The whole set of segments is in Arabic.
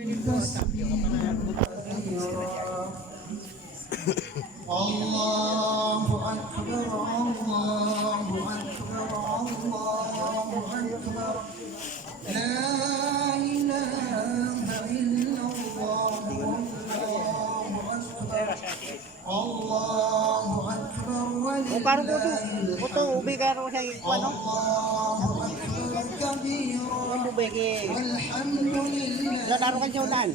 Allahu Akbar, Allahu Akbar, Allahu Akbar. La ilaha illallah, Allahu Akbar. Allahu Akbar walillahil hamd. ubi karo sa kuano. Allahu Akbar kabira. Walhamdulillah. Ladaro ka jautan.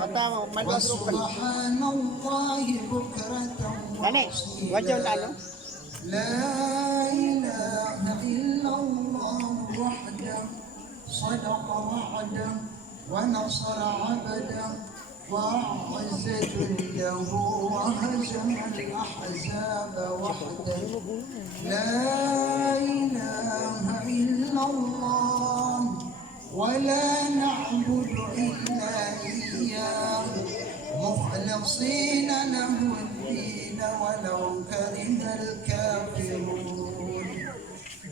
Ata maluwas ro kan. Subhanallahi bukratan. Dali, wajaw talo. لا إله إلا الله وحده صدق وعده ونصر عبده وأعز جنده وهزم الأحزاب وحده. لا إله إلا الله ولا نعبد إلا إياه مخلصين له الدين ولو كره الكافرون.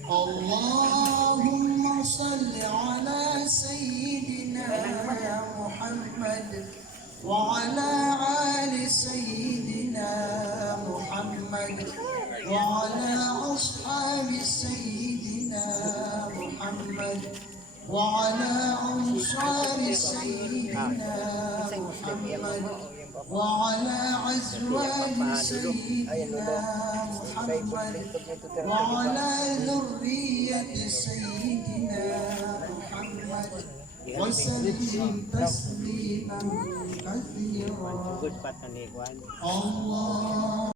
اللهم صل على سيدنا محمد وعلى آل سيدنا محمد وعلى أصحاب سيدنا محمد وعلى أنصار سيدنا محمد وعلى أزواج سيدنا محمد وعلى ذرية سيدنا محمد وسلم تسليما كثيرا. الله